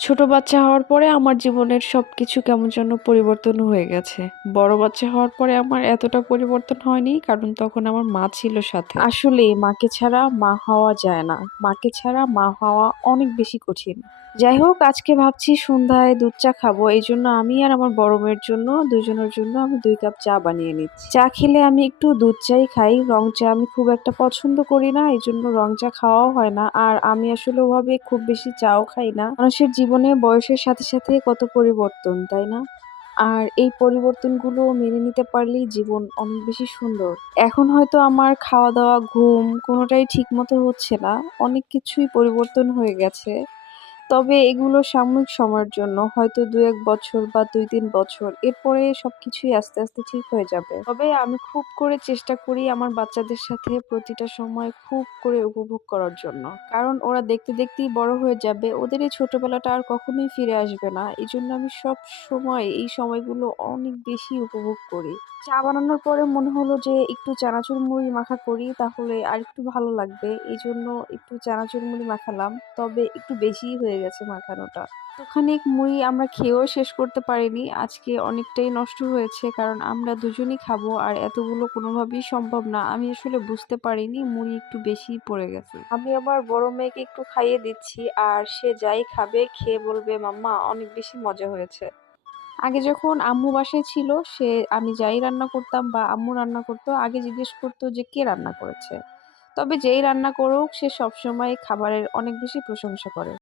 ছোট বাচ্চা হওয়ার পরে আমার জীবনের সবকিছু কেমন যেন পরিবর্তন হয়ে গেছে। বড় বাচ্চা হওয়ার পরে আমার এতটা পরিবর্তন হয়নি, কারণ তখন আমার মা ছিল সাথে। আসলেই মাকে ছাড়া মা হওয়া যায় না। মাকে ছাড়া মা হওয়া অনেক বেশি কঠিন। যাই হোক, আজকে ভাবছি সন্ধ্যায় দুধ চা খাবো। এইজন্য আমি আর আমার বড় মেয়ের জন্য, দুইজনের জন্য আমি ২ কাপ চা বানিয়ে নিচ্ছি। চা খেলে আমি একটু দুধ চাই খাই। রং চা আমি খুব একটা পছন্দ করি না। এজন্য রং চা খাওয়াও হয় না। আর আমি আসলে ওভাবে খুব বেশি চাও খাই না। মানুষের জীবনে বয়সের সাথে সাথে কত পরিবর্তন, তাই না? আর এই পরিবর্তনগুলো মেনে নিতে পারলেই জীবন অনেক বেশি সুন্দর। এখন হয়তো আমার খাওয়া-দাওয়া, ঘুম কোনটাই ঠিকমতো হচ্ছে না। অনেক কিছুই পরিবর্তন হয়ে গেছে। তবে এগুলো সাময়িক সময়ের জন্য। হয়তো ২-১ বছর বা ২-৩ বছর। এরপরে সবকিছুই আস্তে আস্তে ঠিক হয়ে যাবে। তবে আমি খুব করে চেষ্টা করি আমার বাচ্চাদের সাথে প্রতিটা সময় খুব করে উপভোগ করার জন্য। কারণ ওরা দেখতে দেখতেই বড় হয়ে যাবে। ওদের এই ছোটবেলাটা আর কখনোই ফিরে আসবে না। এজন্য আমি সবসময় এই সময়গুলো অনেক বেশি উপভোগ করি। চা বানানোর পরে মনে হলো যে একটু চানাচুর মুড়ি মাখা করি, তাহলে আরেকটু ভালো লাগবে। এজন্য একটু চানাচুর মুড়ি মাখালাম। তবে একটু বেশিই হয়ে গেছে মাখানোটা। এতখানিক মুড়ি আমরা খেয়েও শেষ করতে পারিনি। আজকে অনেকটাই নষ্ট হয়েছে, কারণ আমরা দুজনই খাবো আর এতগুলো কোনোভাবেই সম্ভব না। আমি আসলে বুঝতে পারিনি মুড়ি একটু বেশিই পড়ে গেছে। আমি আমার বড় মেয়েকে একটু খাইয়ে দিচ্ছি, আর সে যাই খাবে খেয়ে বলবে, মাম্মা অনেক বেশি মজা হয়েছে। আগে যখন আম্মু বাসায় ছিল, আমি যাই রান্না করতাম বা আম্মু রান্না করতো, আগে জিজ্ঞেস করতো যে কে রান্না করেছে। তবে যেই রান্না করুক সে সবসময় খাবারের অনেক বেশি প্রশংসা করে।